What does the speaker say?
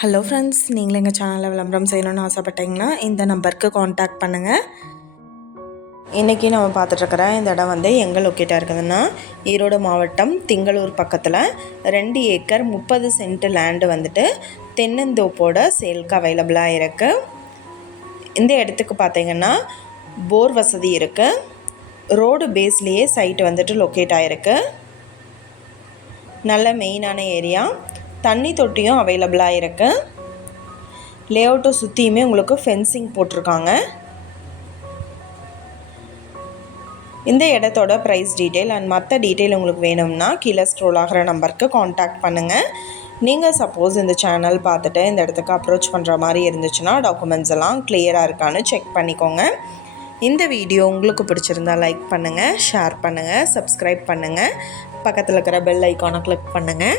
Hello friends நீங்களும் எங்கள் சேனலில் விளம்பரம் செய்யணும்னு ஆசைப்பட்டீங்கன்னா இந்த நம்பருக்கு காண்டாக்ட் பண்ணுங்கள் இன்றைக்கி நம்ம பார்த்துட்ருக்குற இந்த இடம் வந்து எங்கே லொக்கேட்டாக இருக்குதுன்னா ஈரோடு மாவட்டம் திங்களூர் பக்கத்தில் ரெண்டு ஏக்கர் முப்பது சென்ட் லேண்டு வந்துட்டு தென்னந்தோப்போட சேல்க்கு அவைலபிளாக இருக்குது இந்த இடத்துக்கு பார்த்தீங்கன்னா போர் வசதி இருக்குது ரோடு பேஸ்லேயே சைட்டு வந்துட்டு லொக்கேட் ஆகிருக்கு நல்ல மெயினான ஏரியா தண்ணி தொட்டியும் அவைலபிளாக இருக்குது லேஅவுட்டை சுற்றியுமே உங்களுக்கு ஃபென்சிங் போட்டிருக்காங்க. இந்த இடத்தோட ப்ரைஸ் டீட்டெயில் அண்ட் மற்ற டீட்டெயில் உங்களுக்கு வேணும்னா கீழே ஸ்ட்ரோல் ஆகிற நம்பருக்கு காண்டாக்ட் பண்ணுங்கள் நீங்கள் சப்போஸ் இந்த சேனல் பார்த்துட்டு இந்த இடத்துக்கு அப்ரோச் பண்ணுற மாதிரி இருந்துச்சுன்னா டாக்குமெண்ட்ஸ் எல்லாம் கிளியராக இருக்கான்னு செக் பண்ணிக்கோங்க. இந்த வீடியோ உங்களுக்கு பிடிச்சிருந்தா லைக் பண்ணுங்கள் ஷேர் பண்ணுங்கள் சப்ஸ்கிரைப் பண்ணுங்கள் பக்கத்தில் இருக்கிற பெல் ஐக்கானை கிளிக் பண்ணுங்கள்